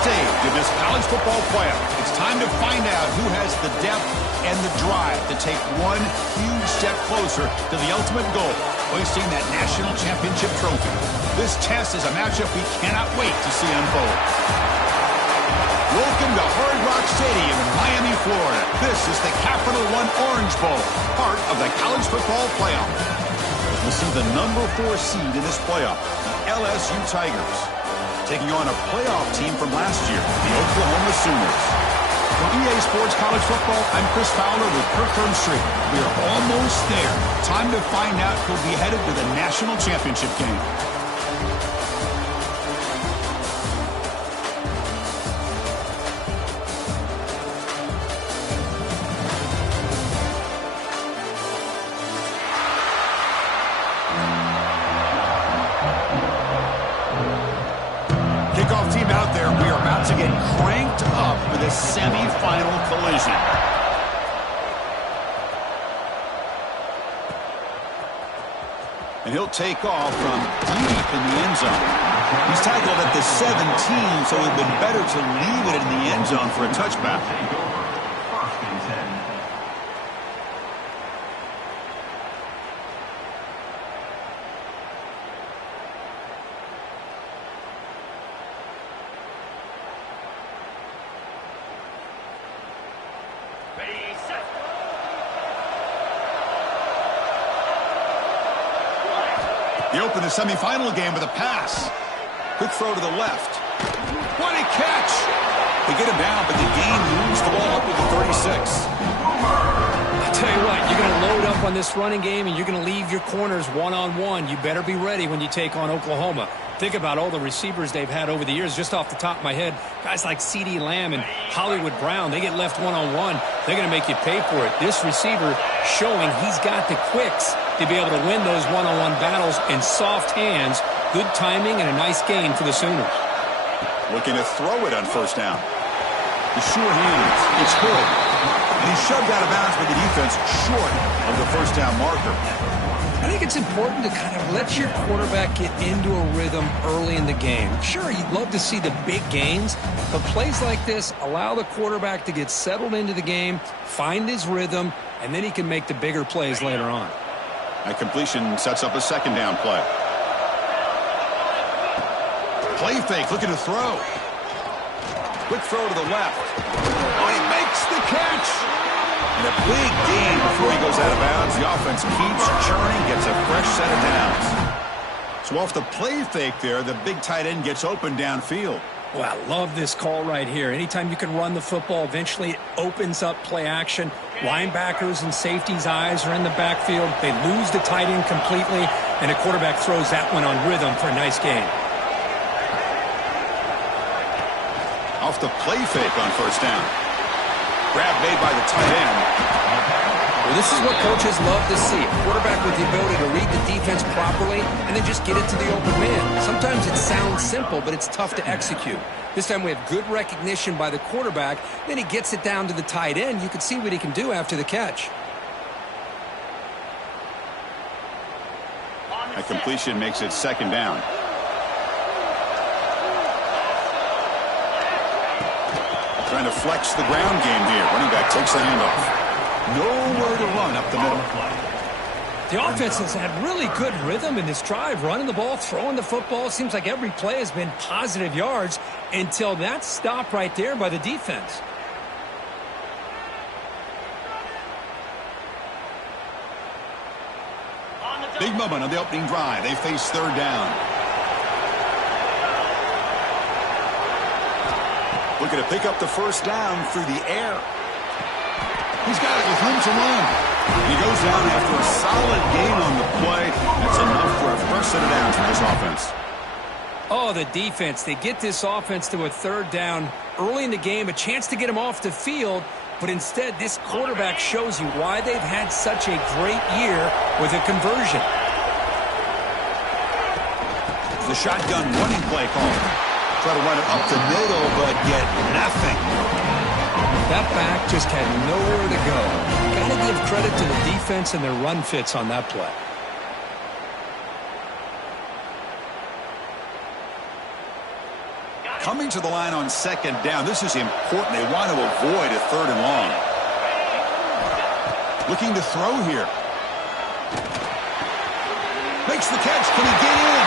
stage of this college football playoff. It's time to find out who has the depth and the drive to take one huge step closer to the ultimate goal, hoisting that national championship trophy. This test is a matchup we cannot wait to see unfold. Welcome to Hard Rock Stadium in Miami, Florida. This is the Capital One Orange Bowl, part of the college football playoff. We'll see the number 4 seed in this playoff, the LSU Tigers, taking on a playoff team from last year, the Oklahoma Sooners. For EA Sports College Football, I'm Chris Fowler with Kirk Street. We are almost there. Time to find out who'll be headed to the national championship game. Kickoff team out there. We are about to get cranked up for this semi-final collision. And he'll take off from deep in the end zone. He's tackled at the 17, so it would have been better to leave it in the end zone for a touchback. They open the semifinal game with a pass. Quick throw to the left. What a catch! They get him down, but the game moves the ball up with the 36. I'll tell you what, you're going to load up on this running game, and you're going to leave your corners one-on-one. You better be ready when you take on Oklahoma. Think about all the receivers they've had over the years. Just off the top of my head, guys like C.D. Lamb and Hollywood Brown, they get left one-on-one. They're going to make you pay for it. This receiver showing he's got the quicks to be able to win those one-on-one battles in soft hands. Good timing and a nice gain for the Sooners. Looking to throw it on first down. The sure hands. It's good. And he's shoved out of bounds with the defense short of the first down marker. I think it's important to kind of let your quarterback get into a rhythm early in the game. Sure, you'd love to see the big gains, but plays like this allow the quarterback to get settled into the game, find his rhythm, and then he can make the bigger plays later on. That completion sets up a second down play. Play fake, looking to throw. Quick throw to the left. Oh, he makes the catch. And a big gain before he goes out of bounds. The offense keeps churning, gets a fresh set of downs. So off the play fake there, the big tight end gets open downfield. Well, I love this call right here. Anytime you can run the football, eventually it opens up play action. Linebackers and safeties' eyes are in the backfield. They lose the tight end completely, and the quarterback throws that one on rhythm for a nice gain. Off the play fake on first down. Grab made by the tight end. Well, this is what coaches love to see. A quarterback with the ability to read the defense properly and then just get it to the open man. Sometimes it sounds simple, but it's tough to execute. This time we have good recognition by the quarterback. Then he gets it down to the tight end. You can see what he can do after the catch. A completion makes it second down. Trying to flex the ground game here. Running back takes the handoff. Nowhere to run up the middle. The offense has had really good rhythm in this drive, running the ball, throwing the football. It seems like every play has been positive yards until that stop right there by the defense. Big moment on the opening drive. They face third down. Looking to pick up the first down through the air. He's got it with room to run. He goes down after a solid gain on the play. That's enough for a fresh set of downs for this offense. Oh, the defense. They get this offense to a third down early in the game, a chance to get him off the field, but instead this quarterback shows you why they've had such a great year with a conversion. The shotgun running play call. Try to run it up the middle, but get nothing. That back just had nowhere to go. Got to give credit to the defense and their run fits on that play. Coming to the line on second down. This is important. They want to avoid a 3rd and long. Looking to throw here. Makes the catch. Can he get in?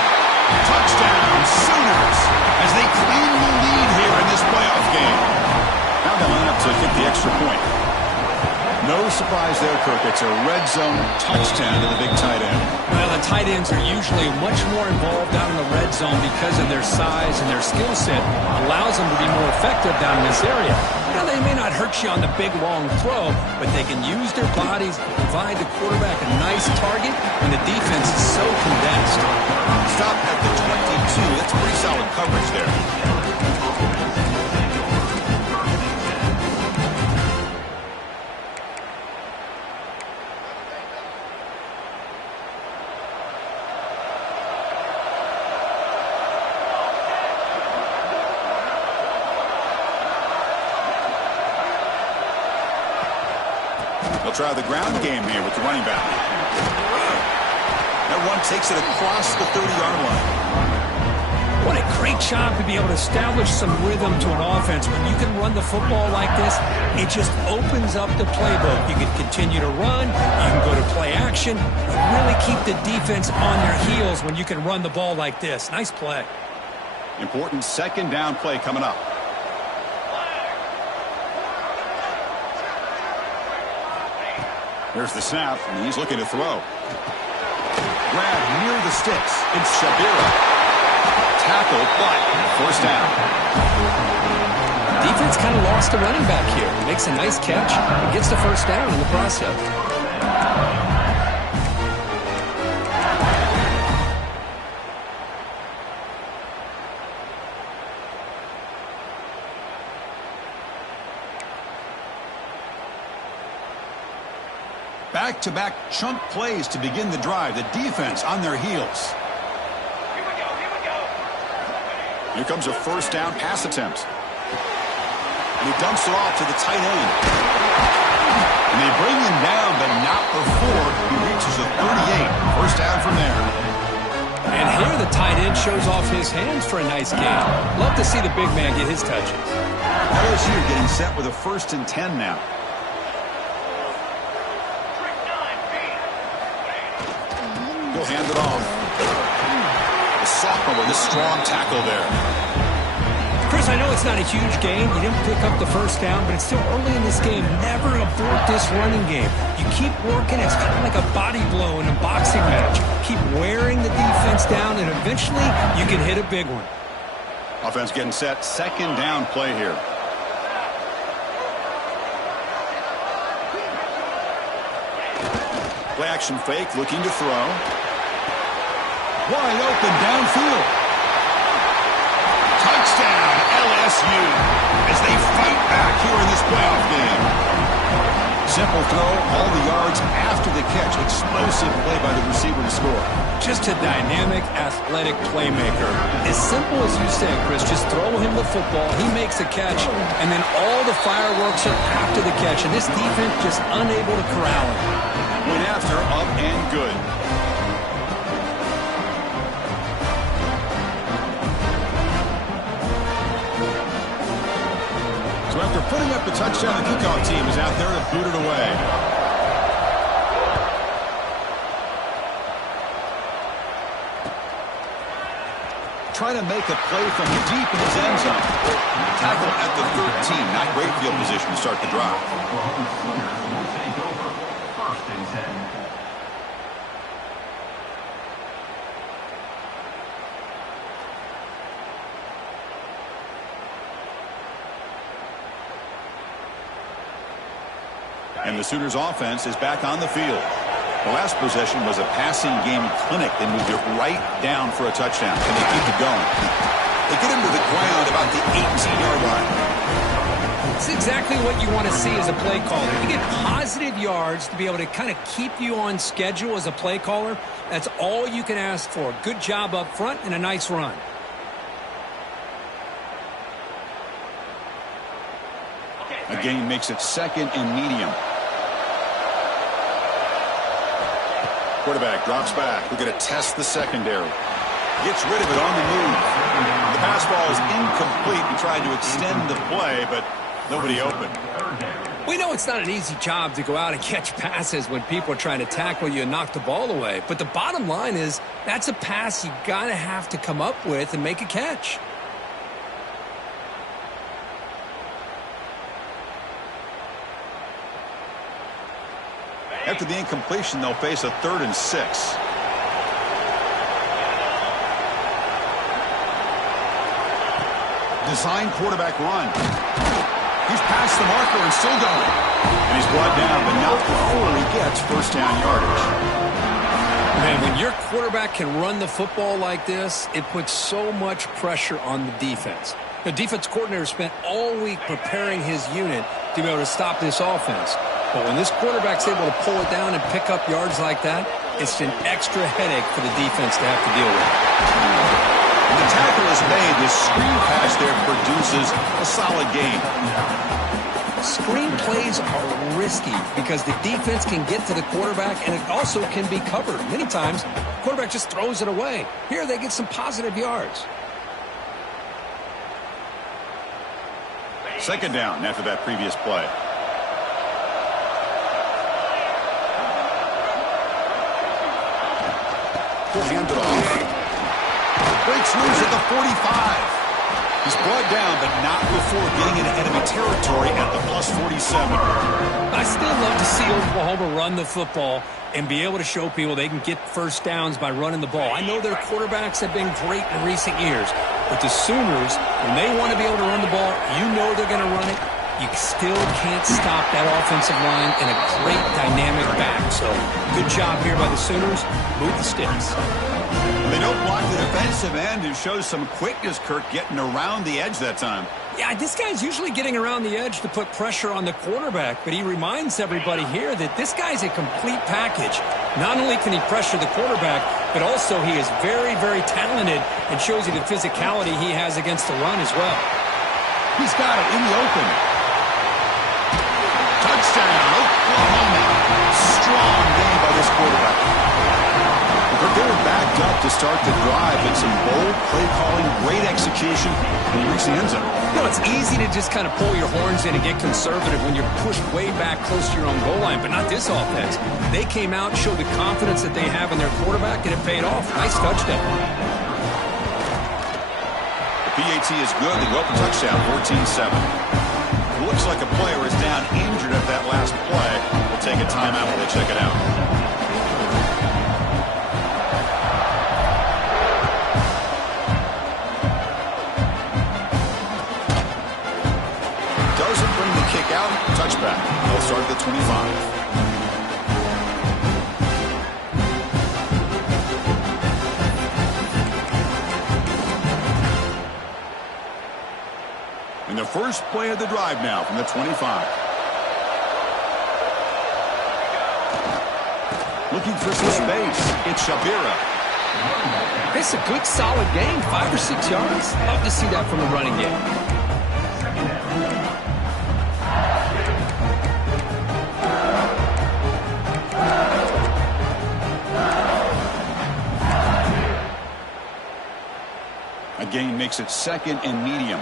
Touchdown, Sooners, as they claim the lead here in this playoff game. Now they line up to kick the extra point. No surprise there, Kirk. It's a red zone touchdown to the big tight end. Well, the tight ends are usually much more involved down in the red zone because of their size and their skill set. Allows them to be more effective down in this area. Now, they may not hurt you on the big, long throw, but they can use their bodies to provide the quarterback a nice target when the defense is so condensed. Stop at the 22. That's pretty solid coverage there. They'll try the ground game here with the running back. That one takes it across the 30-yard line. What a great job to be able to establish some rhythm to an offense. When you can run the football like this, it just opens up the playbook. You can continue to run, you can go to play action, and really keep the defense on their heels when you can run the ball like this. Nice play. Important second down play coming up. There's the snap, and he's looking to throw. Grab near the sticks. It's Shabira. Tackle, but first down. Defense kind of lost a running back here. He makes a nice catch and gets the first down in the process. Back-to-back chunk plays to begin the drive. The defense on their heels. Here comes a first down pass attempt. And he dumps it off to the tight end. And they bring him down, but not before he reaches the 38. First down from there. And here the tight end shows off his hands for a nice gain. Love to see the big man get his touches. LSU getting set with a 1st and 10 now. He'll hand it off. The sophomore with a strong tackle there. Chris, I know it's not a huge gain. You didn't pick up the first down, but it's still early in this game. Never abort this running game. You keep working. It's kind of like a body blow in a boxing match. Keep wearing the defense down, and eventually you can hit a big one. Offense getting set. Second down play here. Play action fake, looking to throw. Wide open downfield. Touchdown, LSU, as they fight back here in this playoff game. Simple throw, all the yards after the catch. Explosive play by the receiver to score. Just a dynamic, athletic playmaker. As simple as you say, Chris, just throw him the football, he makes a catch, and then all the fireworks are after the catch, and this defense just unable to corral him. Went after, up and good. So after putting up the touchdown, the kickoff team is out there to boot it away. Trying to make a play from deep in his end zone. Tackle at the 13. Not great field position to start the drive. And the Sooners offense is back on the field. The last possession was a passing game clinic. They moved it right down for a touchdown. Can they keep it going? They get him to the ground about the 18-yard line. It's exactly what you want to see as a play caller. You get positive yards to be able to kind of keep you on schedule as a play caller. That's all you can ask for. Good job up front and a nice run. A gain makes it second and medium. Quarterback drops back. We're going to test the secondary. Gets rid of it on the move. The pass ball is incomplete. He tried to extend the play, but nobody open. We know it's not an easy job to go out and catch passes when people are trying to tackle you and knock the ball away. But the bottom line is that's a pass you got to have to come up with and make a catch. After the incompletion, they'll face a 3rd and 6. Design quarterback run. He's past the marker and still going. And he's brought down, but not before he gets first down yardage. Man, when your quarterback can run the football like this, it puts so much pressure on the defense. The defense coordinator spent all week preparing his unit to be able to stop this offense. But when this quarterback's able to pull it down and pick up yards like that, it's an extra headache for the defense to have to deal with. When the tackle is made, the screen pass there produces a solid gain. Screen plays are risky because the defense can get to the quarterback, and it also can be covered. Many times, the quarterback just throws it away. Here, they get some positive yards. Second down after that previous play. He'll hand it off. Breaks loose at the 45. He's brought down, but not before getting into enemy territory at the plus 47. I still love to see Oklahoma run the football and be able to show people they can get first downs by running the ball. I know their quarterbacks have been great in recent years, but the Sooners, when they want to be able to run the ball, you know they're going to run it. You still can't stop that offensive line and a great dynamic back. So, good job here by the Sooners. Move the sticks. They don't block the defensive end and shows some quickness, Kirk, getting around the edge that time. Yeah, this guy's usually getting around the edge to put pressure on the quarterback, but he reminds everybody here that this guy's a complete package. Not only can he pressure the quarterback, but also he is very, very talented and shows you the physicality he has against the run as well. He's got it in the open. Touchdown, Oklahoma. Strong game by this quarterback. They were backed up to start the drive, but some bold play calling, great execution, and he reached the end zone. You know, it's easy to just kind of pull your horns in and get conservative when you're pushed way back close to your own goal line, but not this offense. They came out, showed the confidence that they have in their quarterback, and it paid off. Nice touchdown. The PAT is good. They go up a touchdown, 14-7. Looks like a player is down injured at that last play. We'll take a timeout while they check it out. Out, touchback. They'll start at the 25. And the first play of the drive now from the 25. Looking for some space. It's Shabira. It's a good, solid game. 5 or 6 yards. Love to see that from the running game. Gain makes it second and medium.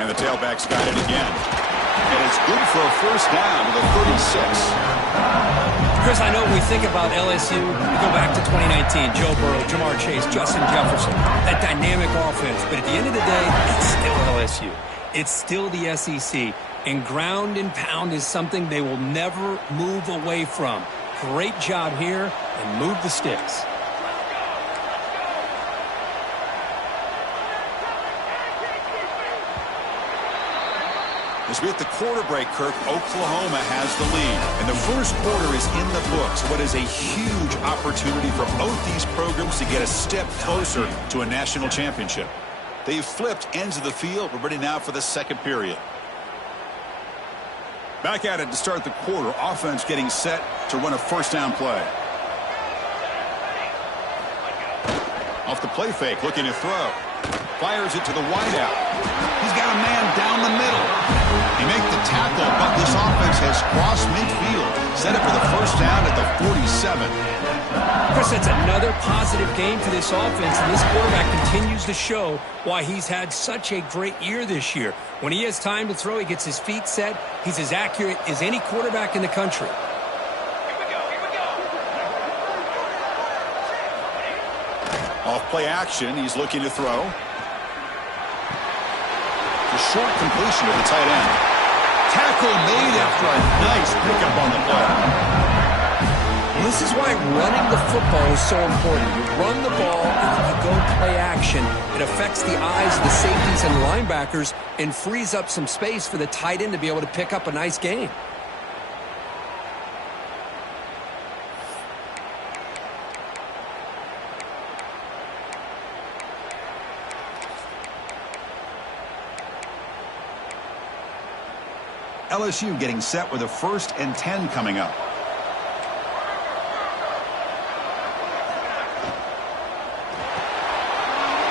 And the tailback's got it again. And it's good for a first down to the 36. Chris, I know when we think about LSU, we go back to 2019, Joe Burrow, Jamar Chase, Justin Jefferson, that dynamic offense. But at the end of the day, it's still LSU. It's still the SEC. And ground and pound is something they will never move away from. Great job here, and move the sticks. As we hit the quarter break, Kirk, Oklahoma has the lead. And the first quarter is in the books. What is a huge opportunity for both these programs to get a step closer to a national championship. They've flipped ends of the field. We're ready now for the second period. Back at it to start the quarter. Offense getting set to run a first down play. Off the play fake, looking to throw. Fires it to the wideout. He's got a man down the middle. He makes the tackle, but this offense has crossed midfield. Set it for the first down at the 47. Chris, that's another positive game for this offense, and this quarterback continues to show why he's had such a great year this year. When he has time to throw, he gets his feet set. He's as accurate as any quarterback in the country. Off play action, he's looking to throw. A short completion to the tight end. Tackle made after a nice pickup on the play. This is why running the football is so important. You run the ball and then you go play action. It affects the eyes of the safeties and linebackers and frees up some space for the tight end to be able to pick up a nice game. LSU getting set with a 1st and 10 coming up.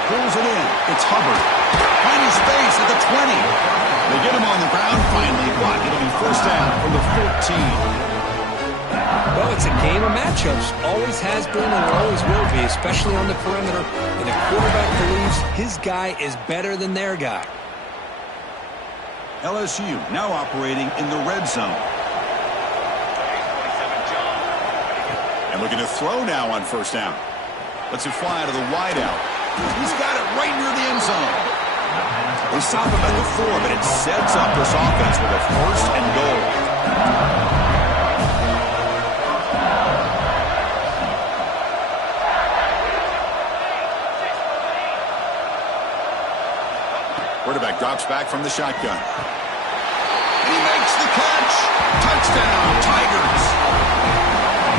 Pulls it in. It's Hubbard. Finding space at the 20. They get him on the ground finally, but it'll be first down from the 14. Well, it's a game of matchups. Always has been and always will be, especially on the perimeter. And the quarterback believes his guy is better than their guy. LSU now operating in the red zone. And looking to throw now on first down. Lets it fly to the wideout. He's got it right near the end zone. They stop him at the 4, but it sets up this offense with a 1st and goal. Quarterback drops back from the shotgun. He makes the catch. Touchdown, Tigers.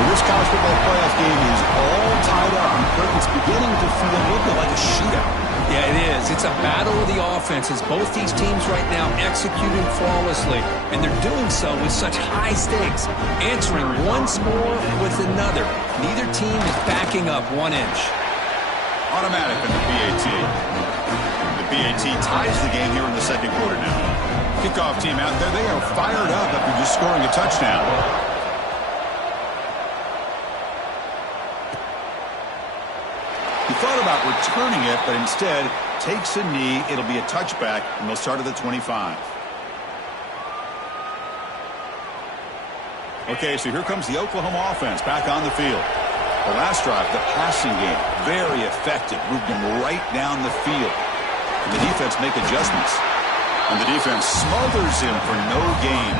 This college football playoff game is all tied up. It's beginning to feel a little bit like a shootout. Yeah, it is. It's a battle of the offenses. Both these teams right now executing flawlessly, and they're doing so with such high stakes, answering one score with another. Neither team is backing up 1 inch. Automatic in the BAT. BAT ties the game here in the second quarter now. Kickoff team out there. They are fired up after just scoring a touchdown. He thought about returning it, but instead takes a knee. It'll be a touchback, and they'll start at the 25. Okay, so here comes the Oklahoma offense back on the field. The last drive, the passing game, very effective. Moved him right down the field. And the defense make adjustments. And the defense smothers him for no gain.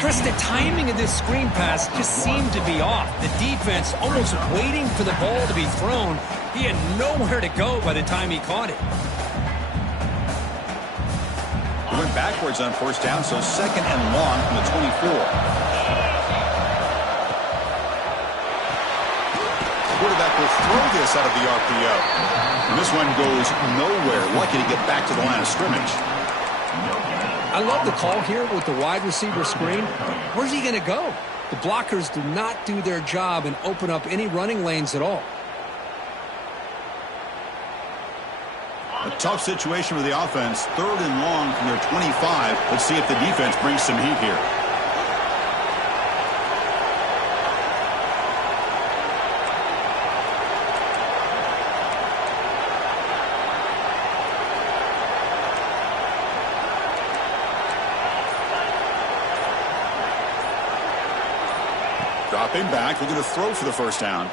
Chris, the timing of this screen pass just seemed to be off. The defense almost waiting for the ball to be thrown. He had nowhere to go by the time he caught it. He went backwards on first down, so 2nd and long from the 24. Quarterback will throw this out of the RPO. And this one goes nowhere. Lucky to get back to the line of scrimmage. I love the call here with the wide receiver screen. Where's he going to go? The blockers do not do their job and open up any running lanes at all. A tough situation for the offense. 3rd and long from their 25. Let's see if the defense brings some heat here. Dropping back, looking to throw for the first down.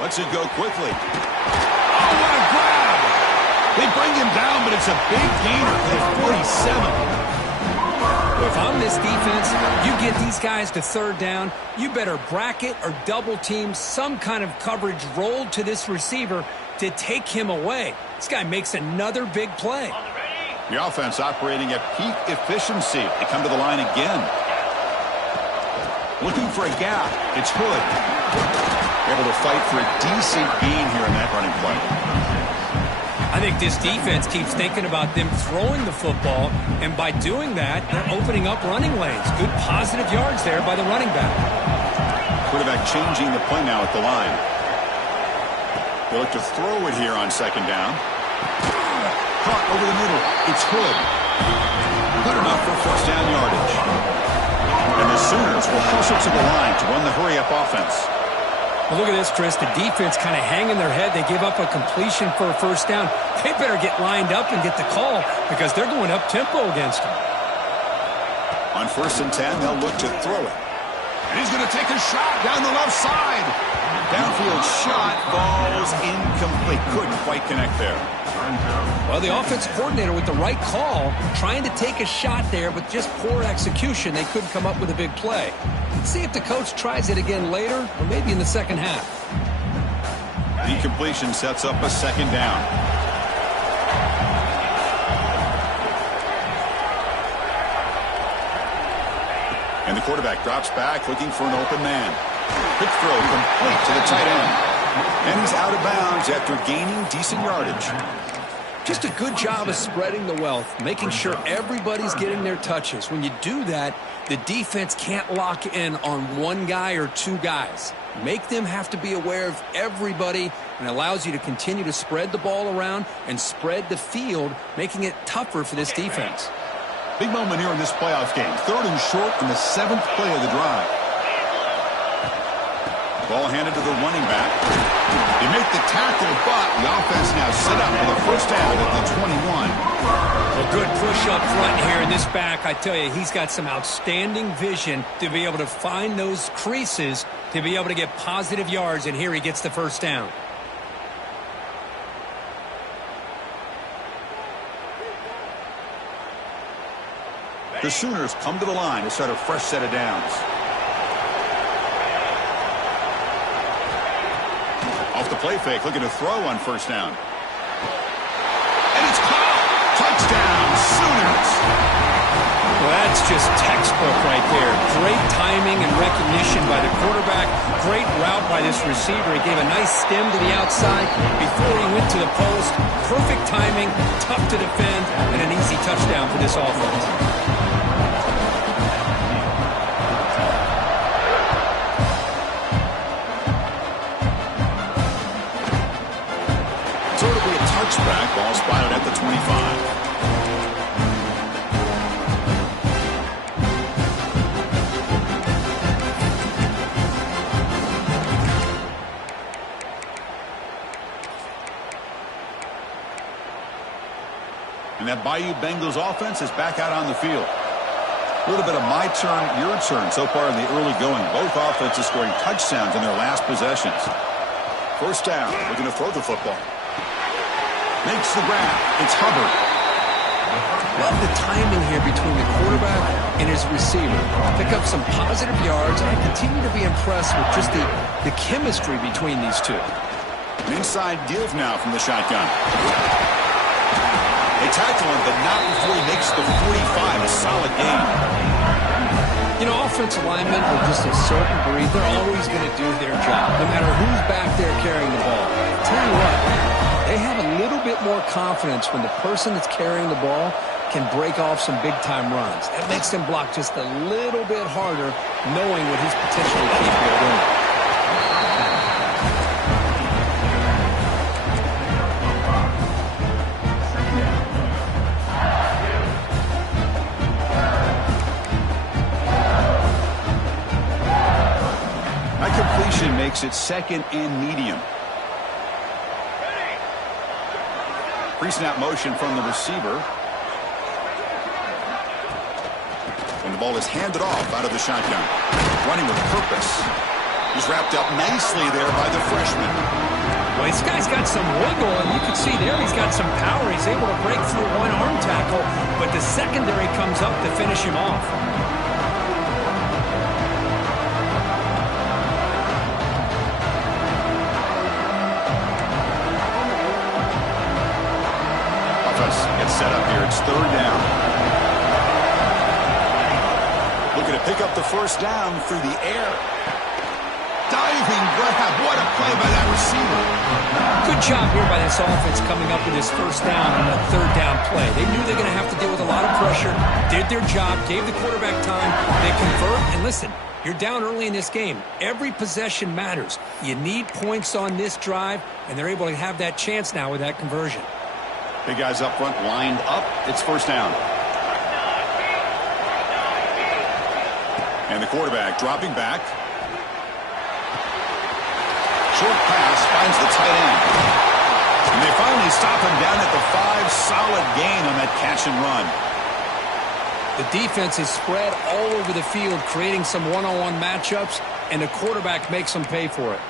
Lets it go quickly. Oh, what a grab! They bring him down, but it's a big gainer for the 47. If I'm this defense, you get these guys to 3rd down, you better bracket or double team some kind of coverage rolled to this receiver to take him away. This guy makes another big play. The offense operating at peak efficiency. They come to the line again. Looking for a gap. It's Hood. Able to fight for a decent gain here in that running play. I think this defense keeps thinking about them throwing the football, and by doing that, they're opening up running lanes. Good positive yards there by the running back. Quarterback changing the play now at the line. They look to throw it here on 2nd down. Caught over the middle. It's Hood. Good enough for first down yardage. And the Sooners will hustle to the line to run the hurry-up offense. Well, look at this, Chris. The defense kind of hanging their head. They give up a completion for a first down. They better get lined up and get the call because they're going up-tempo against them. On 1st and 10, they'll look to throw it. And he's going to take a shot down the left side. Downfield shot falls incomplete. Couldn't quite connect there. Well, the offensive coordinator with the right call, trying to take a shot there, but just poor execution. They couldn't come up with a big play. Let's see if the coach tries it again later or maybe in the second half. The incompletion sets up a second down. And the quarterback drops back looking for an open man. Quick throw complete to the tight end. And he's out of bounds after gaining decent yardage. Just a good job of spreading the wealth, making sure everybody's getting their touches. When you do that, the defense can't lock in on one guy or two guys. Make them have to be aware of everybody, and allows you to continue to spread the ball around and spread the field, making it tougher for this defense. Big moment here in this playoff game. 3rd and short in the 7th play of the drive. Ball handed to the running back. They make the tackle, but the offense now set up for the first down at the 21. A good push up front here in this back. I tell you, he's got some outstanding vision to be able to find those creases, to be able to get positive yards, and here he gets the first down. The Sooners come to the line to start a fresh set of downs. Off the play fake, looking to throw on first down. And it's caught! Touchdown, Sooners! Well, that's just textbook right there. Great timing and recognition by the quarterback. Great route by this receiver. He gave a nice stem to the outside before he went to the post. Perfect timing, tough to defend, and an easy touchdown for this offense. So it'll be a touchback. Ball spotted at the 25. And that Bayou Bengals offense is back out on the field. A little bit of my turn, your turn so far in the early going. Both offenses scoring touchdowns in their last possessions. First down, looking to throw the football. Makes the grab. It's Hubbard. Love the timing here between the quarterback and his receiver. Pick up some positive yards, and I continue to be impressed with just the chemistry between these two. An inside give now from the shotgun. They tackle him, but not before he makes the 45. A solid gain. You know, offensive linemen are just a certain breed. They're always going to do their job, no matter who's back there carrying the ball. Tell you what, they have a little bit more confidence when the person that's carrying the ball can break off some big-time runs. That makes them block just a little bit harder, knowing what he's potentially capable of doing. That completion makes it 2nd and medium. Pre-snap motion from the receiver. And the ball is handed off out of the shotgun. Running with purpose. He's wrapped up nicely there by the freshman. Well, this guy's got some wiggle, and you can see there he's got some power. He's able to break through one arm tackle, but the secondary comes up to finish him off. Gets set up here. It's 3rd down. Looking to pick up the first down through the air. Diving grab. What a play by that receiver. Good job here by this offense coming up with this first down on a 3rd down play. They knew they were going to have to deal with a lot of pressure, did their job, gave the quarterback time. They convert, and listen, you're down early in this game. Every possession matters. You need points on this drive, and they're able to have that chance now with that conversion. Big guys up front lined up. It's first down. And the quarterback dropping back. Short pass finds the tight end. And they finally stop him down at the 5. Solid gain on that catch and run. The defense is spread all over the field, creating some one-on-one matchups, and the quarterback makes them pay for it.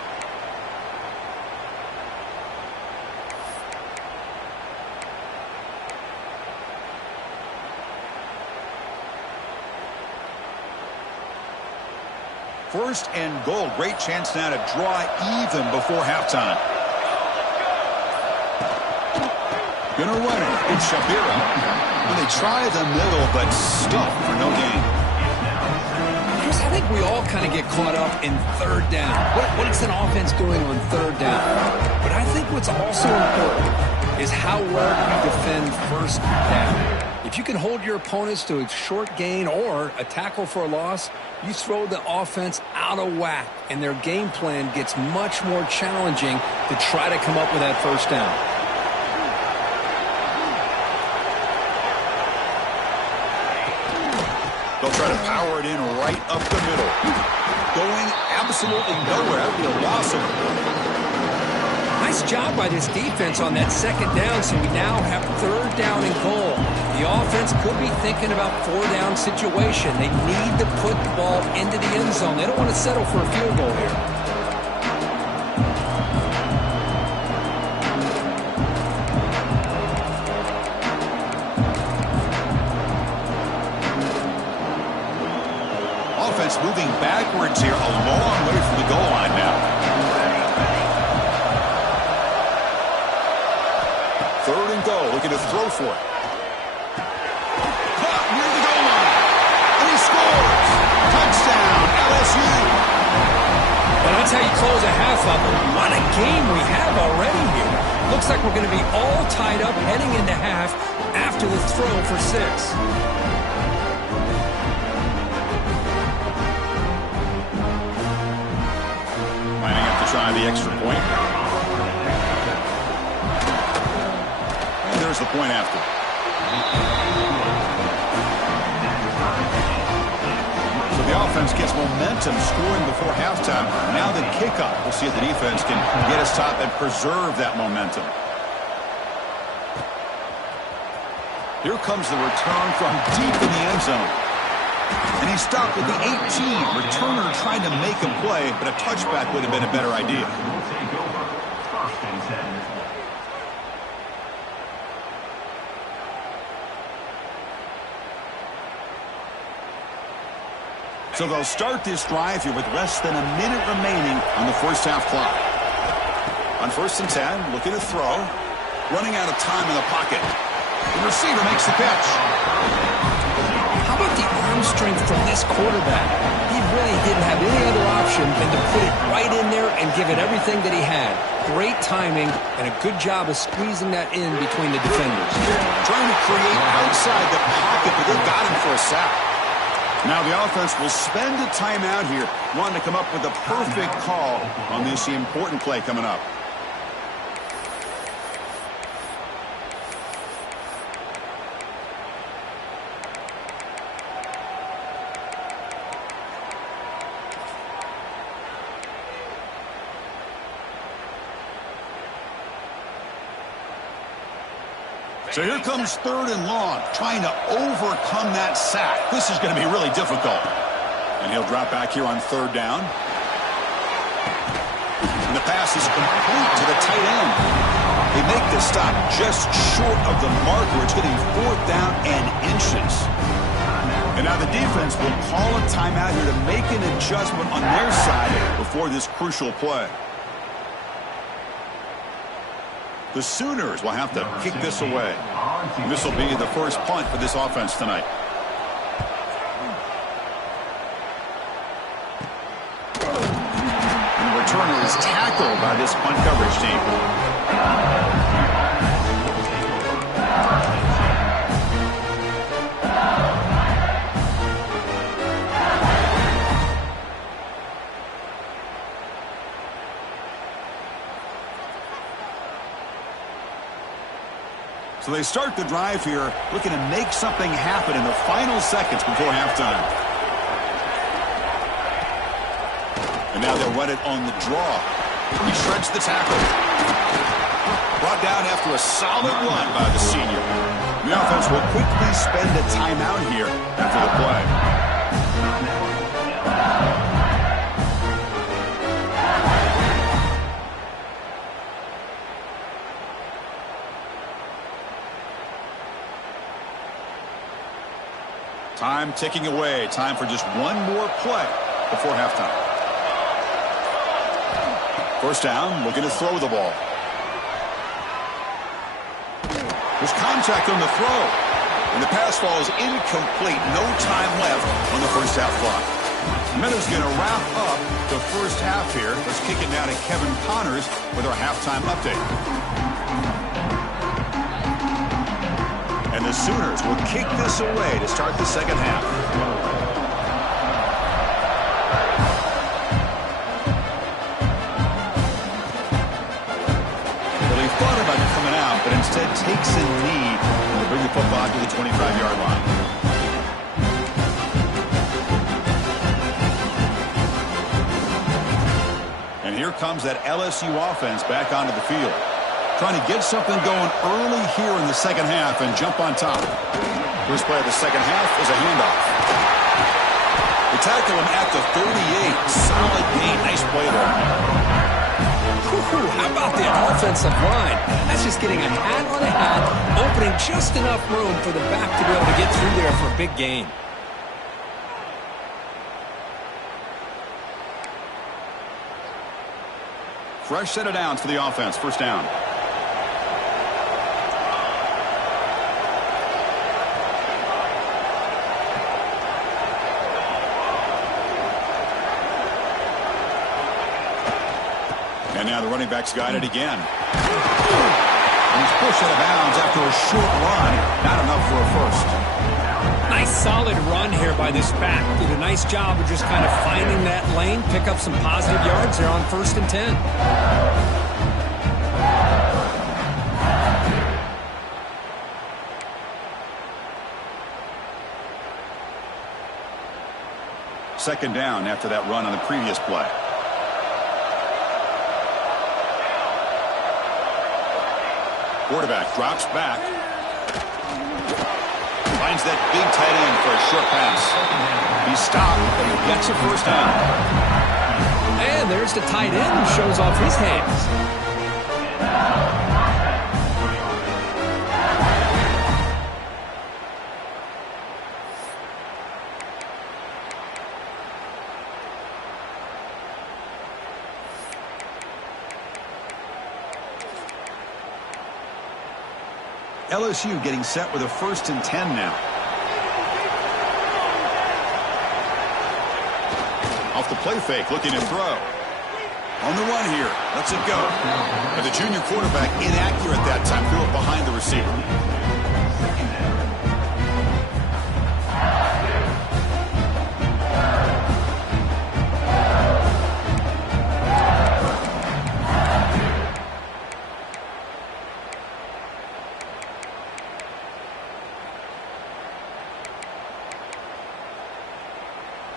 First and goal. Great chance now to draw even before halftime. Gonna run it. It's Shabira. They try the middle, but stuff for no gain. I think we all kind of get caught up in third down. What is an offense doing on third down? But I think what's also important is how well you defend first down. If you can hold your opponents to a short gain or a tackle for a loss, you throw the offense out of whack, and their game plan gets much more challenging to try to come up with that first down. They'll try to power it in right up the middle. Going absolutely nowhere. That'll be a loss of it. Nice job by this defense on that second down, so we now have third down and goal. The offense could be thinking about 4-down situation. They need to put the ball into the end zone. They don't want to settle for a field goal here. Offense moving backwards here, a long way from the goal line now. Third and goal, looking to throw for it. Caught near the goal line. And he scores. Touchdown, LSU. But that's how you close a half up. What a game we have already here. Looks like we're going to be all tied up heading into half after the throw for 6. Might have to try the extra point. And there's the point after. So the offense gets momentum scoring before halftime. Now the kickoff. We'll see if the defense can get us top and preserve that momentum. Here comes the return from deep in the end zone. And he stopped at the 18. Returner trying to make him play, but a touchback would have been a better idea. So they'll start this drive here with less than a minute remaining on the first half clock. On 1st and 10, looking to throw. Running out of time in the pocket. The receiver makes the catch. How about the arm strength from this quarterback? He really didn't have any other option than to put it right in there and give it everything that he had. Great timing and a good job of squeezing that in between the defenders. Trying to create outside the pocket, but they got him for a sack. Now the offense will spend a timeout here, wanting to come up with the perfect call on this important play coming up. So here comes 3rd and long, trying to overcome that sack. This is going to be really difficult. And he'll drop back here on 3rd down. And the pass is complete to the tight end. They make the stop just short of the marker. It's getting 4th down and inches. And now the defense will call a timeout here to make an adjustment on their side before this crucial play. The Sooners will have to kick this away. And this will be the first punt for this offense tonight. And the returner is tackled by this punt coverage team. So they start the drive here, looking to make something happen in the final seconds before halftime. And now they'll run it on the draw. He shreds the tackle. Brought down after a solid run by the senior. The offense will quickly spend a timeout here after the play. Time ticking away. Time for just one more play before halftime. First down, looking to throw the ball. There's contact on the throw. And the pass falls incomplete. No time left on the first half clock. Miller's going to wrap up the first half here. Let's kick it now to Kevin Connors with our halftime update. And the Sooners will kick this away to start the second half. Well, he thought about coming out, but instead takes a knee to bring the football to the 25-yard line. And here comes that LSU offense back onto the field. Trying to get something going early here in the second half and jump on top. First play of the second half is a handoff. They tackle him at the 38. Solid gain. Nice play there. How about the offensive line? That's just getting a hat on a hat, opening just enough room for the back to be able to get through there for a big gain. Fresh set of downs for the offense. First down. And now the running back's got it again. And he's pushed out of bounds after a short run. Not enough for a first. Nice solid run here by this back. Did a nice job of just kind of finding that lane, pick up some positive yards there on 1st and 10. Second down after that run on the previous play. Quarterback drops back. Finds that big tight end for a short pass. He's stopped, but he gets a first down. And there's the tight end who shows off his hands. LSU getting set with a 1st and 10 now. Off the play fake, looking to throw. On the run here, lets it go. But the junior quarterback inaccurate that time, threw it behind the receiver.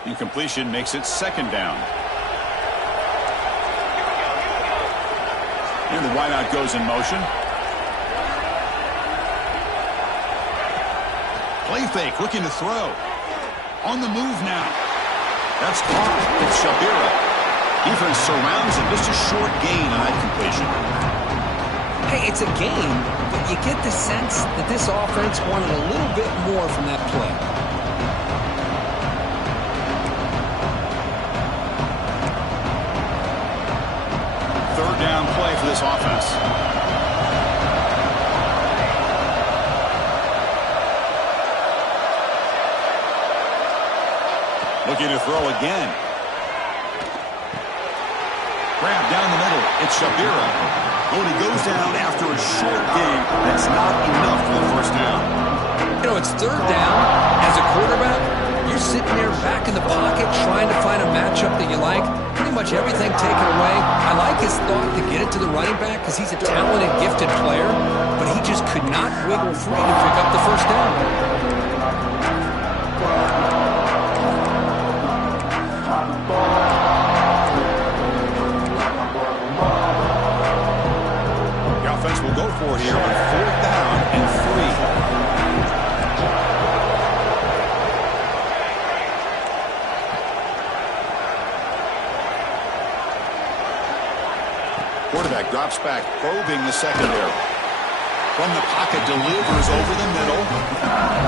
Incompletion makes it second down. And the wideout goes in motion. Play fake, looking to throw. On the move now. That's caught. It's Shabira. Defense surrounds him. Just a short gain on that completion. Hey, it's a gain, but you get the sense that this offense wanted a little bit more from that play. Third down play for this offense. Looking to throw again. Grab down the middle. It's Shabira. When he goes down after a short gain, that's not enough for the first down. You know, it's third down. As a quarterback, you're sitting there back in the pocket trying to find a matchup that you like. Pretty much everything taken away. I like his thought to get it to the running back because he's a talented, gifted player, but he just could not wiggle free to pick up the first down. score here on 4th down and 3. Quarterback drops back, probing the secondary. From the pocket, delivers over the middle.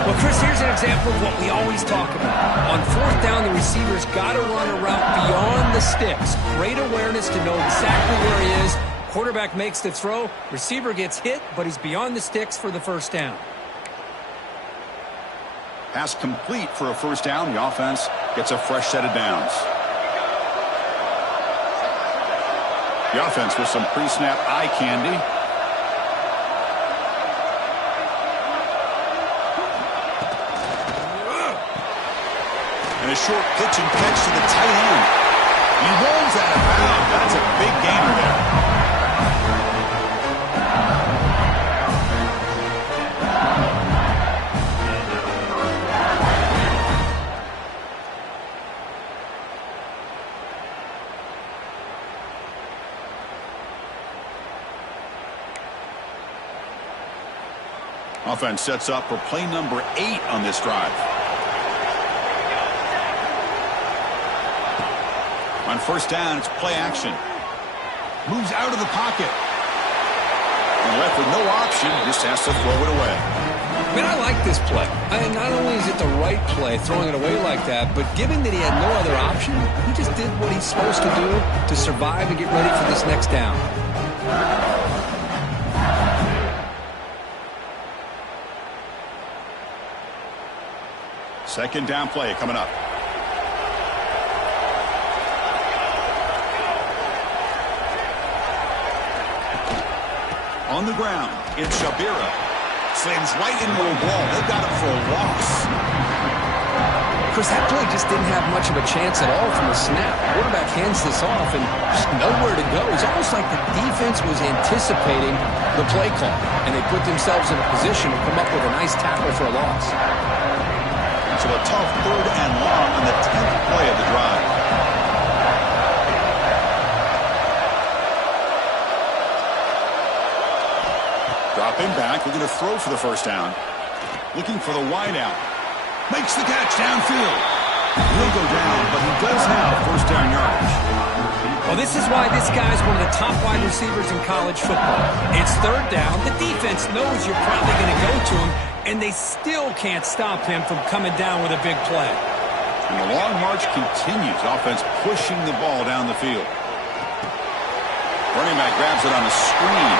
Well, Chris, here's an example of what we always talk about. On 4th down, the receiver's got to run a route beyond the sticks. Great awareness to know exactly where he is. Quarterback makes the throw. Receiver gets hit, but he's beyond the sticks for the first down. Pass complete for a first down. The offense gets a fresh set of downs. The offense with some pre-snap eye candy. And a short pitch and catch to the tight end. He rolls out of bounds. That's a big gainer there. Offense sets up for play number 8 on this drive. On first down, it's play action. Moves out of the pocket. And left with no option, just has to throw it away. I mean, I like this play. Not only is it the right play, throwing it away like that, but given that he had no other option, he just did what he's supposed to do to survive and get ready for this next down. Second down play coming up. On the ground, it's Shabira. Slams right into a wall. They've got him for a loss. Chris, that play just didn't have much of a chance at all from the snap. Quarterback hands this off and just nowhere to go. It's almost like the defense was anticipating the play call, and they put themselves in a position to come up with a nice tackle for a loss. So a tough 3rd and long on the 10th play of the drive. Dropping back, looking to throw for the first down. Looking for the wide out. Makes the catch downfield. He'll go down, but he does have first down yardage. Well, this is why this guy's one of the top wide receivers in college football. It's 3rd down. The defense knows you're probably going to go to him, and they still can't stop him from coming down with a big play. And the long march continues. Offense pushing the ball down the field. Running back grabs it on a screen.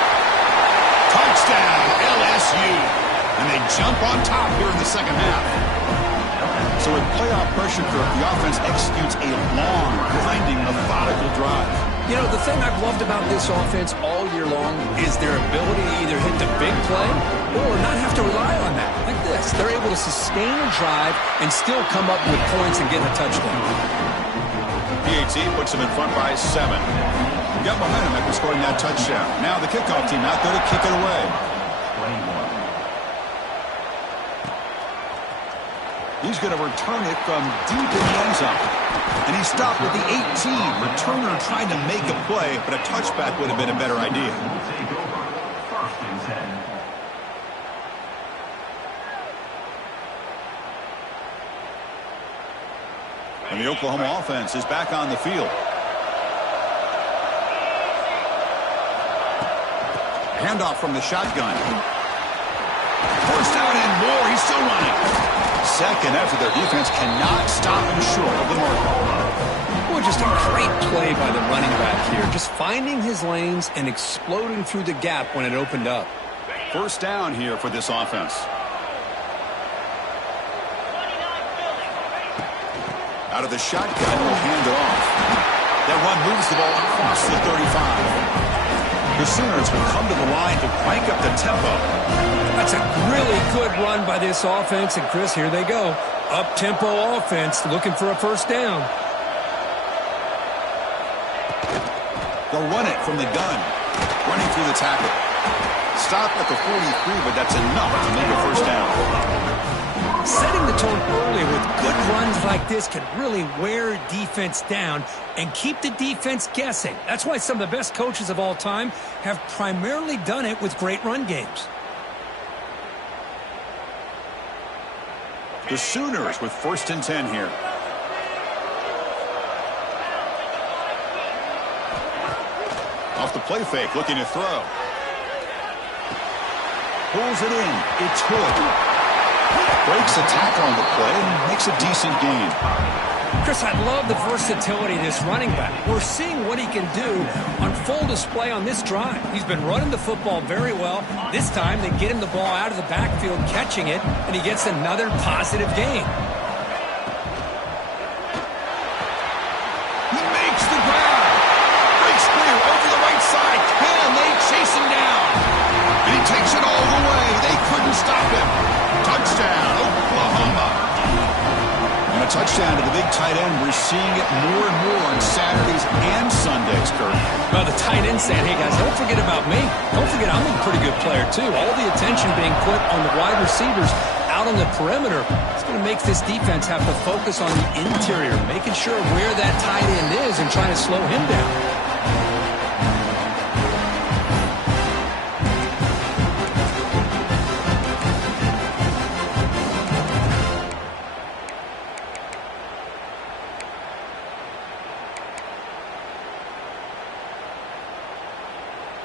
Touchdown, LSU. And they jump on top here in the second half. So with playoff pressure, the offense executes a long, grinding, methodical drive. You know, the thing I've loved about this offense all year long is their ability to either hit the big play or not have to rely on that. Like this, they're able to sustain a drive and still come up with points and get a touchdown. PAT puts them in front by 7. Got momentum after scoring that touchdown. Now the kickoff team out there to kick it away. He's going to return it from deep in the end zone. And he stopped with the 18. Returner trying to make a play, but a touchback would have been a better idea. And the Oklahoma offense is back on the field. Handoff from the shotgun. First down and more. He's still running. Second after their defense cannot stop him short of the mark. Boy, just a great play by the running back here. Just finding his lanes and exploding through the gap when it opened up. First down here for this offense. Out of the shotgun, will hand it off. That run moves the ball across the 35. The Sooners will come to the line to crank up the tempo. That's a really good run by this offense. And, Chris, here they go. Up-tempo offense looking for a first down. They'll run it from the gun. Running through the tackle. Stop at the 43, but that's enough to make a first down. Setting the tone early with good runs like this can really wear defense down and keep the defense guessing. That's why some of the best coaches of all time have primarily done it with great run games. The Sooners with 1st and 10 here. Off the play fake, looking to throw. Pulls it in. It's Hood. Breaks the tackle on the play and makes a decent gain. Chris, I love the versatility of this running back. We're seeing what he can do on full display on this drive. He's been running the football very well. This time, they get him the ball out of the backfield, catching it, and he gets another positive gain. He makes the grab. Breaks clear over the right side. Can they chase him down? And he takes it all the way. They couldn't stop him. Touchdown, Oklahoma. And a touchdown to the big tight end. We're seeing it more and more on Saturdays and Sundays, Kurt. Well, the tight end saying, hey, guys, don't forget about me. Don't forget I'm a pretty good player, too. All the attention being put on the wide receivers out on the perimeter. It's going to make this defense have to focus on the interior, making sure where that tight end is and trying to slow him down.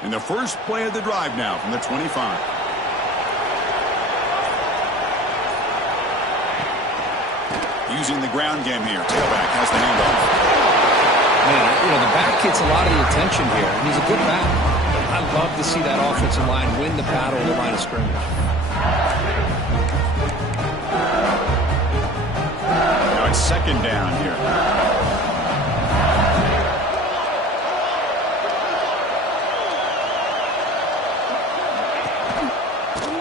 And the first play of the drive now from the 25. Using the ground game here. Tailback has the handoff. Man, you know, the back gets a lot of the attention here. He's a good back. I love to see that offensive line win the battle at the line of scrimmage. Now it's 2nd down here.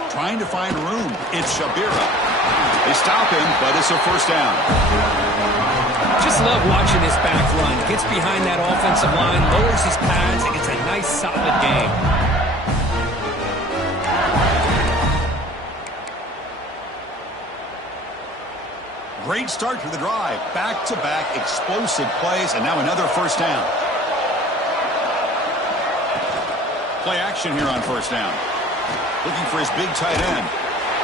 Trying to find room. It's Shabira. They stop him, but it's a 1st down. Just love watching this back run. Gets behind that offensive line, lowers his pads, and gets a nice, solid game. Great start to the drive. Back-to-back explosive plays, and now another 1st down. Play action here on 1st down. Looking for his big tight end.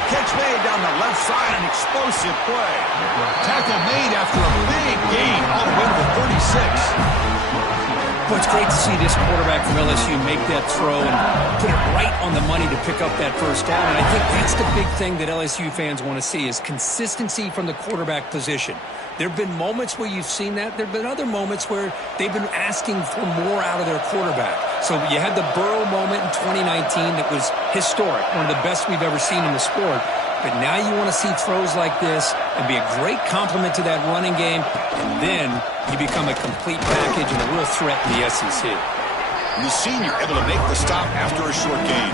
Catch made down the left side, an explosive play. Tackle made after a big gain all the way to the 36. Well, it's great to see this quarterback from LSU make that throw and put it right on the money to pick up that 1st down. And I think that's the big thing that LSU fans want to see is consistency from the quarterback position. There have been moments where you've seen that. There have been other moments where they've been asking for more out of their quarterback. So you had the Burrow moment in 2019 that was historic, one of the best we've ever seen in the sport. But now you want to see throws like this and be a great complement to that running game, and then you become a complete package and a real threat in the SEC. And the senior able to make the stop after a short gain.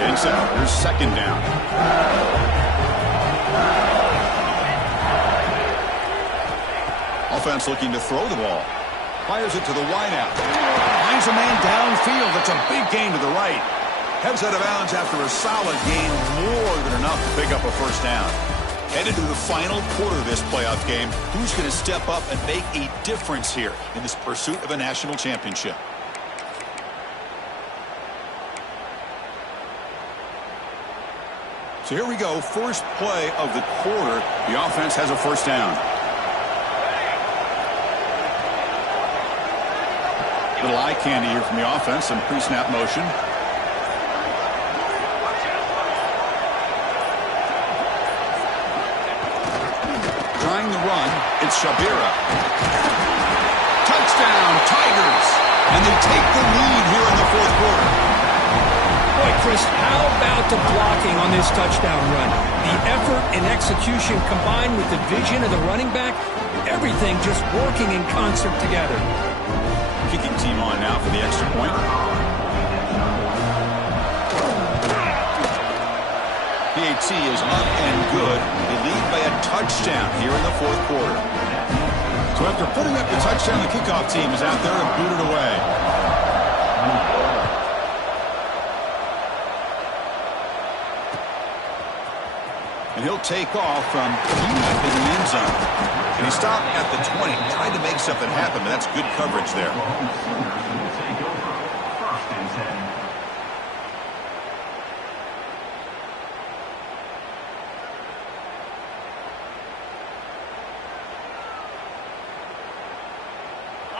Getting set. Here's 2nd down. Offense looking to throw the ball. Fires it to the wideout. Finds a man downfield. That's a big gain to the right. Heads out of bounds after a solid gain, more than enough to pick up a 1st down. Headed to the final quarter of this playoff game. Who's going to step up and make a difference here in this pursuit of a national championship? So here we go. First play of the quarter. The offense has a 1st down. Little eye candy here from the offense. Some pre-snap motion. Trying the run. It's Shabira. Touchdown, Tigers. And they take the lead here in the 4th quarter. Boy, Chris, how about the blocking on this touchdown run? The effort and execution combined with the vision of the running back, everything just working in concert together. Kicking team on now for the extra point. PAT is up and good. They lead by a touchdown here in the 4th quarter. So after putting up the touchdown, the kickoff team is out there and booted away. And he'll take off from deep in the end zone. And he stopped at the 20, tried to make something happen, but that's good coverage there.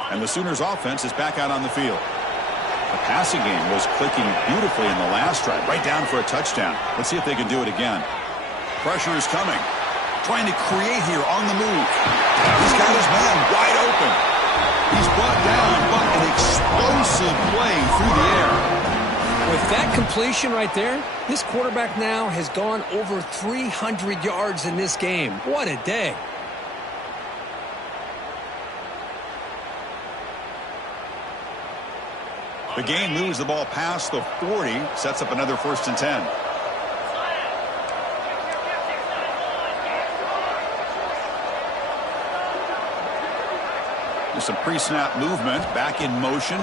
And the Sooners offense is back out on the field. The passing game was clicking beautifully in the last drive, right down for a touchdown. Let's see if they can do it again. Pressure is coming. Trying to create here on the move. He's got his man wide open. He's brought down, but an explosive play through the air. With that completion right there, this quarterback now has gone over 300 yards in this game. What a day. The game moves the ball past the 40, sets up another 1st and 10. There's some pre-snap movement, back in motion.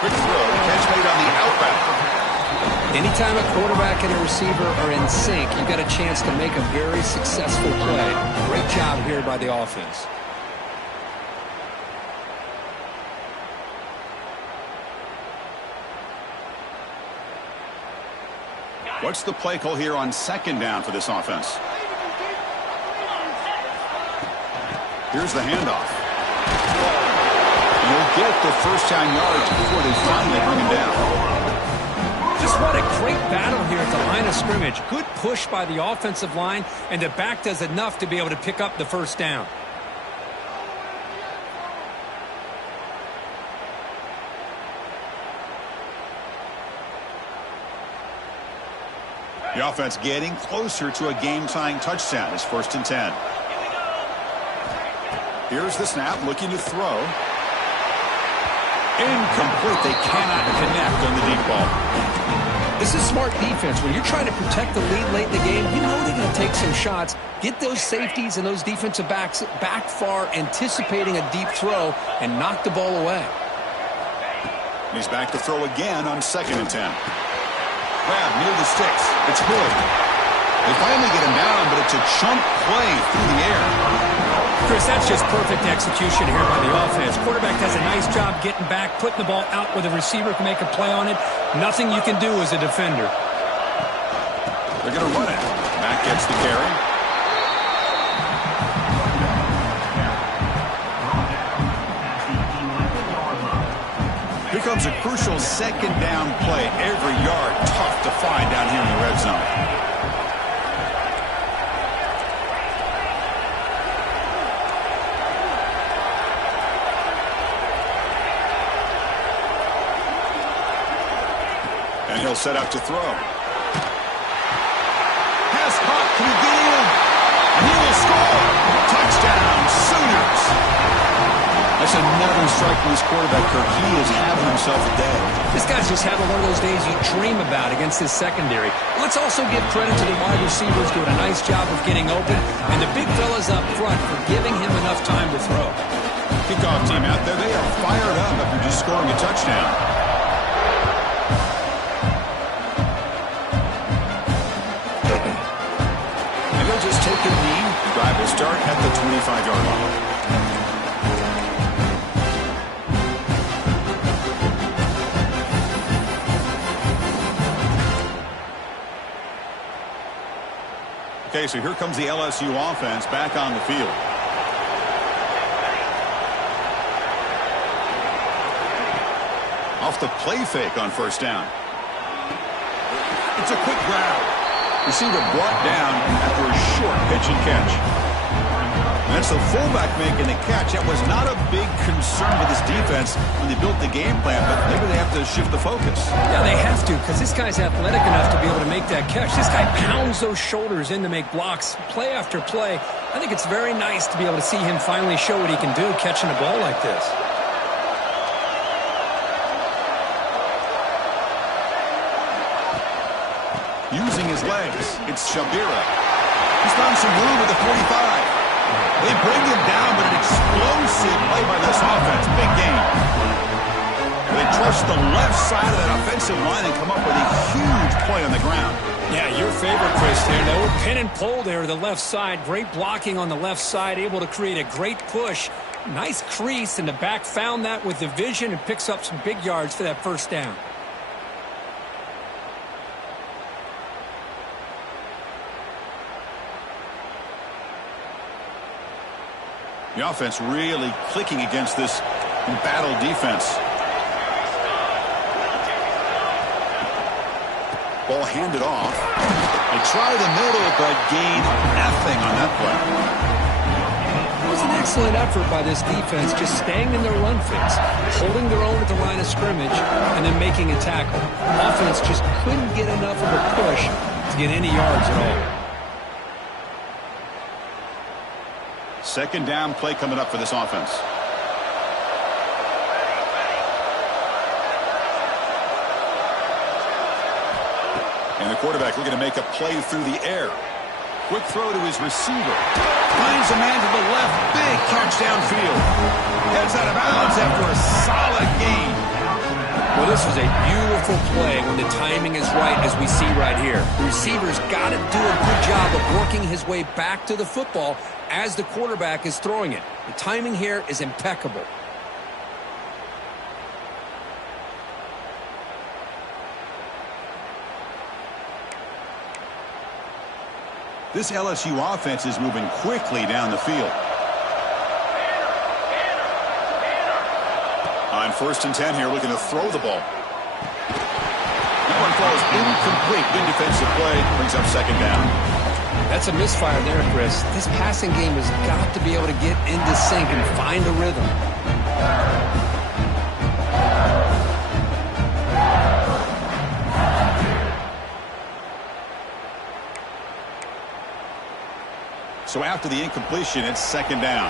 Quick throw, catch made on the outback. Anytime a quarterback and a receiver are in sync, you've got a chance to make a very successful play. Great job here by the offense. What's the play call here on 2nd down for this offense? Here's the handoff. You'll get the 1st down yards before they finally bring him down. Just what a great battle here at the line of scrimmage. Good push by the offensive line, and the back does enough to be able to pick up the 1st down. The offense getting closer to a game-tying touchdown. It's 1st and 10. Here's the snap, looking to throw. Incomplete. They cannot connect on the deep ball. This is smart defense. When you're trying to protect the lead late in the game, you know they're going to take some shots. Get those safeties and those defensive backs back far, anticipating a deep throw, and knock the ball away. He's back to throw again on 2nd and 10. Grab near the sticks. It's Hood. They finally get him down, but it's a chunk play through the air. Chris, that's just perfect execution here by the offense. Quarterback does a nice job getting back, putting the ball out where the receiver can make a play on it. Nothing you can do as a defender. They're going to run it. Mack gets the carry. Here comes a crucial 2nd down play. Every yard tough to find down here in the red zone. And he'll set up to throw. Pass caught. Can he get in? And he will score. Touchdown, Sooners. That's another strike from this quarterback, Kirk. He is having himself a day. This guy's just having one of those days you dream about against his secondary. Let's also give credit to the wide receivers doing a nice job of getting open, and the big fellas up front for giving him enough time to throw. Kickoff team out there, they are fired up after just scoring a touchdown. And they'll just take a knee. The drive will start at the 25-yard line. Okay, so here comes the LSU offense back on the field. Off the play fake on 1st down. It's a quick grab. Receiver brought down after a short pitch and catch. And that's the fullback making the catch. That was not a big concern with this defense when they built the game plan, but maybe they have to shift the focus. Yeah, they have to, because this guy's athletic enough to be able to make that catch. This guy pounds those shoulders in to make blocks play after play. I think it's very nice to be able to see him finally show what he can do catching a ball like this. Using his legs, it's Shabira. He's found some room at the 45. They bring him down, but an explosive play by this offense. Big game. They trust the left side of that offensive line and come up with a huge play on the ground. Yeah, your favorite, Chris, there. The old pin and pull there to the left side. Great blocking on the left side, able to create a great push. Nice crease, and the back found that with the vision and picks up some big yards for that first down. The offense really clicking against this embattled defense. Ball handed off. They try the middle, but gain nothing on that play. It was an excellent effort by this defense, just staying in their run fits, holding their own at the line of scrimmage, and then making a tackle. Offense just couldn't get enough of a push to get any yards at all. Second down play coming up for this offense. And the quarterback looking to make a play through the air. Quick throw to his receiver. Finds a man to the left. Big catch downfield. Heads out of bounds after a solid gain. Well, this was a beautiful play when the timing is right, as we see right here. The receiver's got to do a good job of working his way back to the football as the quarterback is throwing it. The timing here is impeccable. This LSU offense is moving quickly down the field. On 1st and 10 here, looking to throw the ball. That one falls incomplete. Good defensive play. Brings up second down. That's a misfire there, Chris. This passing game has got to be able to get into sync and find a rhythm. So after the incompletion, it's second down.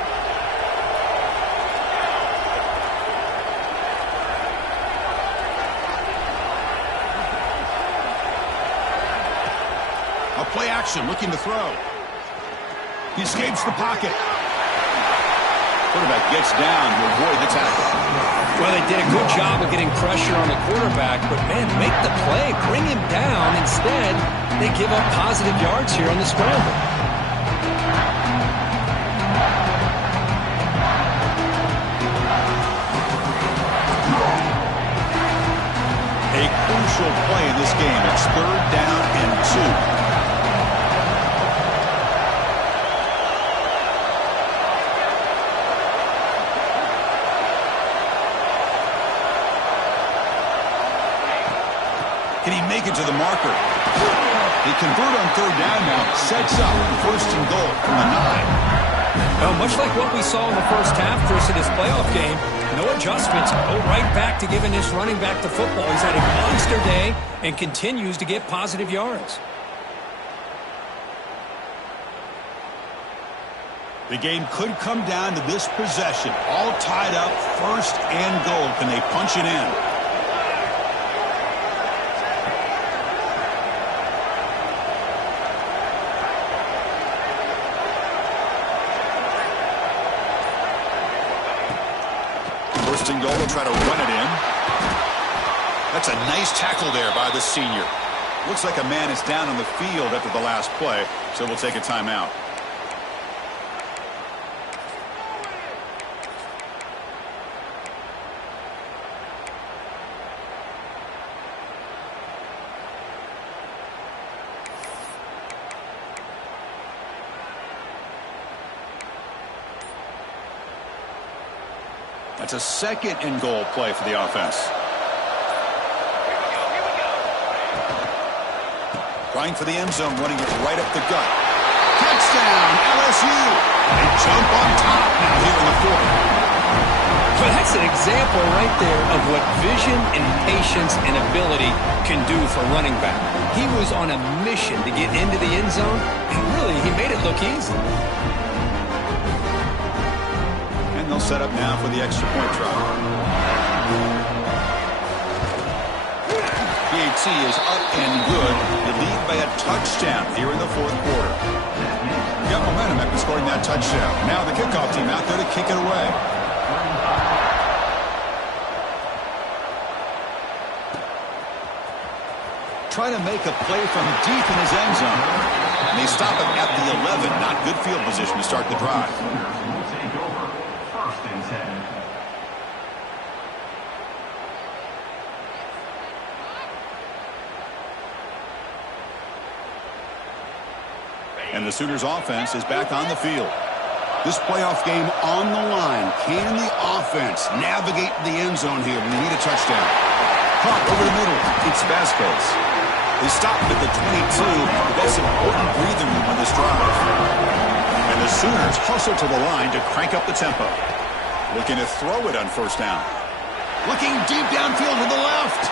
A play action, looking to throw. He escapes the pocket. Quarterback gets down to avoid the tackle. Well, they did a good job of getting pressure on the quarterback, but, man, make the play. Bring him down. Instead, they give up positive yards here on the scramble. A crucial play in this game. It's 3rd down and 2. Can he make it to the marker? They convert on 3rd down now. Sets up 1st and goal from the 9. Well, much like what we saw in the first half, Chris, of this playoff game, no adjustments. Go right back to giving this running back the football. He's had a monster day and continues to get positive yards. The game could come down to this possession. All tied up, 1st and goal. Can they punch it in? And goal, will try to run it in. That's a nice tackle there by the senior. Looks like a man is down on the field after the last play, so we'll take a timeout. That's a 2nd and goal play for the offense. Trying for the end zone, running it right up the gut. Touchdown, LSU! They jump on top now here in the 4th. Well, that's an example right there of what vision and patience and ability can do for running back. He was on a mission to get into the end zone, and really, he made it look easy. They'll set up now for the extra point try. PAT is up and good. You lead by a touchdown here in the 4th quarter. You got momentum after scoring that touchdown. Now the kickoff team out there to kick it away. try to make a play from deep in his end zone. And they stop him at the 11. Not good field position to start the drive. And the Sooners offense is back on the field. This playoff game on the line. Can the offense navigate the end zone here when they need a touchdown? Caught over the middle. It's Vasquez. They stop him at the 22. That's an important breather room on this drive. And the Sooners hustle to the line to crank up the tempo. Looking to throw it on first down. Looking deep downfield to the left.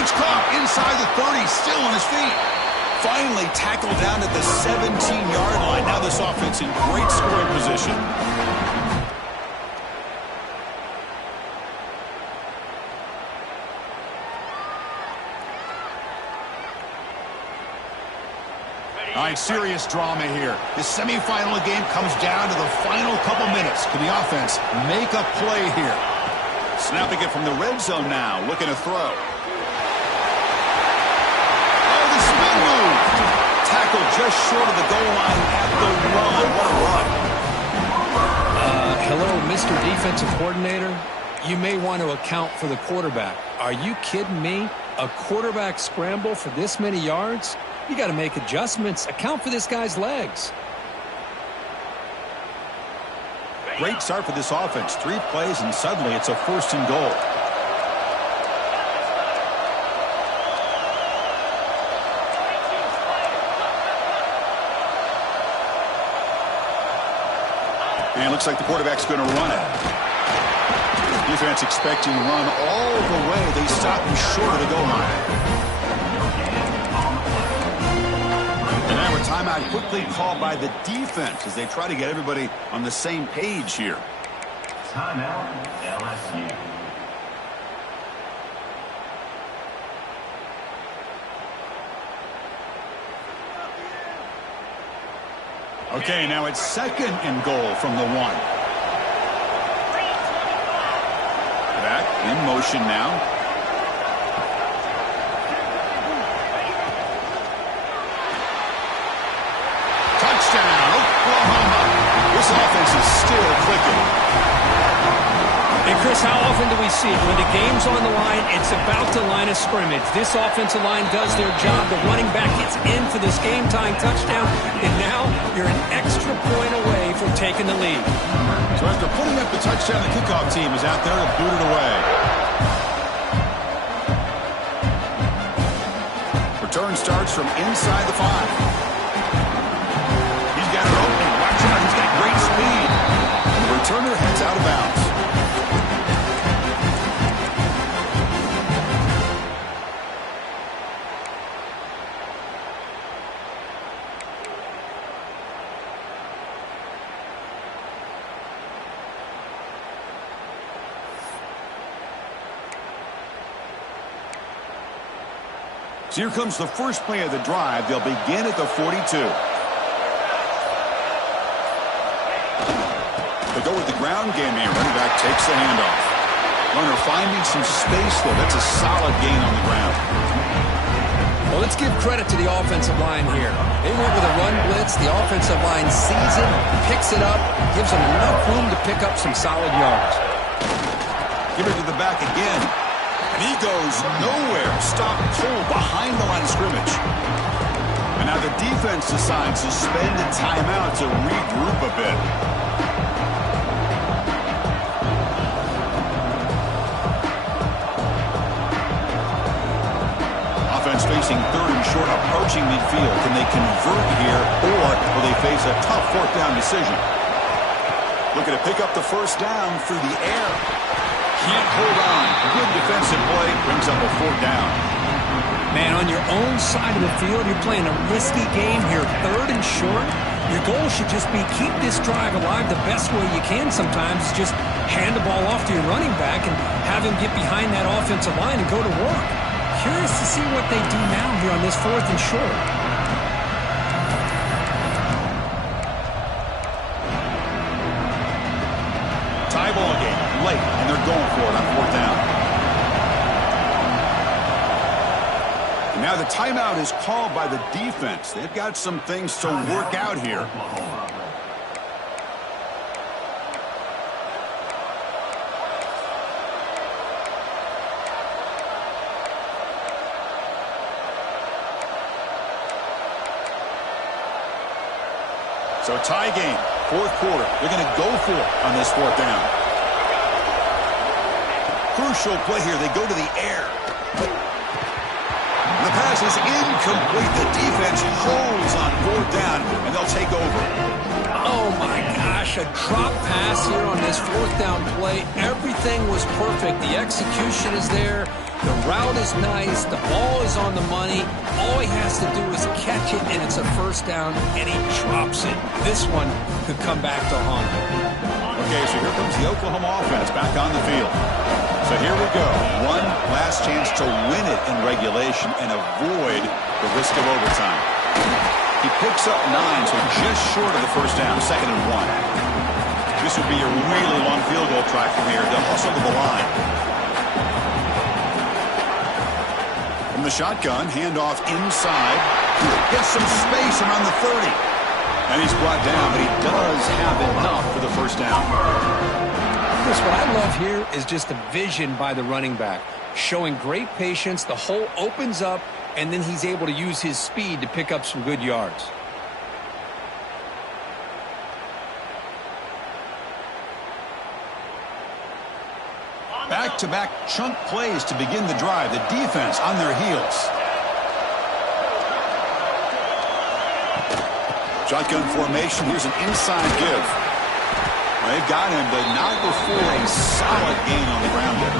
It's caught inside the 30. Still on his feet. Finally tackled down at the 17-yard line. Now this offense in great scoring position. All right, serious drama here. The semifinal game comes down to the final couple minutes. Can the offense make a play here? Snapping it from the red zone now, looking to throw. Tackled just short of the goal line at the run. What a run. Hello, Mr. Defensive Coordinator. You may want to account for the quarterback. Are you kidding me? A quarterback scramble for this many yards? You got to make adjustments. Account for this guy's legs. Great start for this offense. 3 plays, and suddenly it's a 1st and goal. And it looks like the quarterback's going to run it. Defense expecting to run all the way. They stop him short of the goal line. And now a timeout quickly called by the defense as they try to get everybody on the same page here. Timeout, LSU. Okay, now it's 2nd and goal from the 1. Back in motion now. Touchdown, Oklahoma. This offense is still clicking. And Chris, how often do we see it? When the game's on the line, it's about to line of scrimmage. This offensive line does their job. The running back gets in for this game-tying touchdown, and now you're an extra point away from taking the lead. So after putting up the touchdown, the kickoff team is out there to boot it away. Return starts from inside the 5. He's got it open. Watch out, he's got great speed. And the returner heads out of bounds. So here comes the first play of the drive. They'll begin at the 42. They'll go with the ground game here. Running back takes the handoff. Runner finding some space there. That's a solid gain on the ground. Well, let's give credit to the offensive line here. They went with a run blitz. The offensive line sees it, picks it up, gives them enough room to pick up some solid yards. Give it to the back again. And he goes nowhere. Stop pull behind the line of scrimmage. And now the defense decides to spend a timeout to regroup a bit. Offense facing 3rd and short, approaching midfield. Can they convert here, or will they face a tough 4th down decision? Looking to pick up the 1st down through the air. Can't hold on. Good defensive play. Brings up a 4th down. Man, on your own side of the field, you're playing a risky game here. 3rd and short. Your goal should just be keep this drive alive the best way you can sometimes. Just hand the ball off to your running back and have him get behind that offensive line and go to work. Curious to see what they do now here on this 4th and short. Tie ball game late, and they're going for it on 4th down. And now Now the timeout is called by the defense. They've got some things to work out here. So tie game, fourth quarter. They're going to go for it on this fourth down. Crucial play here. They go to the air. The pass is incomplete. The defense holds on fourth down, and they'll take over. Oh, my gosh. A drop pass here on this fourth down play. Everything was perfect. The execution is there. The route is nice. The ball is on the money. All he has to do is catch it, and it's a first down, and he drops it. This one could come back to haunt him. Okay, so here comes the Oklahoma offense back on the field. So here we go. One last chance to win it in regulation and avoid the risk of overtime. He picks up 9, so just short of the first down, 2nd and 1. This would be a really long field goal try from here. They'll hustle to the line. From the shotgun, handoff inside. Gets some space around the 30. And he's brought down, but he does have enough for the first down. Chris, what I love here is just the vision by the running back. Showing great patience, the hole opens up, and then he's able to use his speed to pick up some good yards. Back-to-back chunk plays to begin the drive. The defense on their heels. Shotgun formation. Here's an inside give. They've got him, but not before a solid gain on the ground there.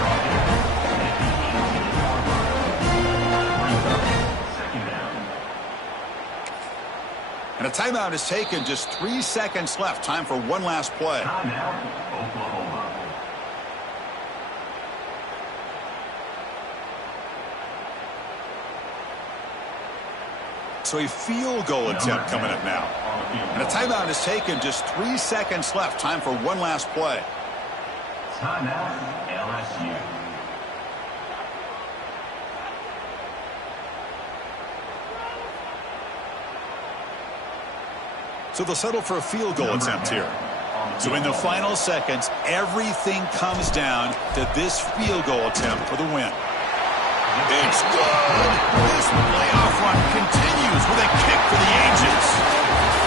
And a timeout is taken. Just 3 seconds left. Time for one last play. Timeout, Oklahoma. So a field goal attempt coming up now. And a timeout is taken. Just 3 seconds left. Time for one last play. Timeout, LSU. So they'll settle for a field goal attempt here. So in the final seconds, everything comes down to this field goal attempt for the win. It's good. This playoff run continues with a kick for the ages.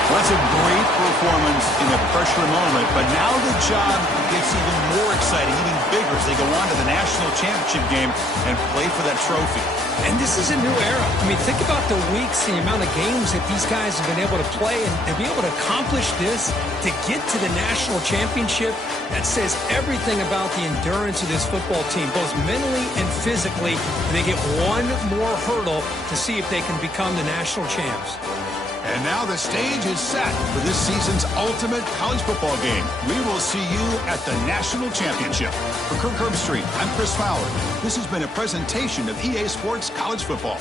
Well, that's a great performance in a pressure moment, but now the job gets even more exciting, even bigger as they go on to the national championship game and play for that trophy. And this is a new era. I mean, think about the weeks, the amount of games that these guys have been able to play, and to be able to accomplish this, to get to the national championship, that says everything about the endurance of this football team, both mentally and physically. And they get one more hurdle to see if they can become the national champs. And now the stage is set for this season's ultimate college football game. We will see you at the national championship. For Kirk Herbstreit, I'm Chris Fowler. This has been a presentation of EA Sports College Football.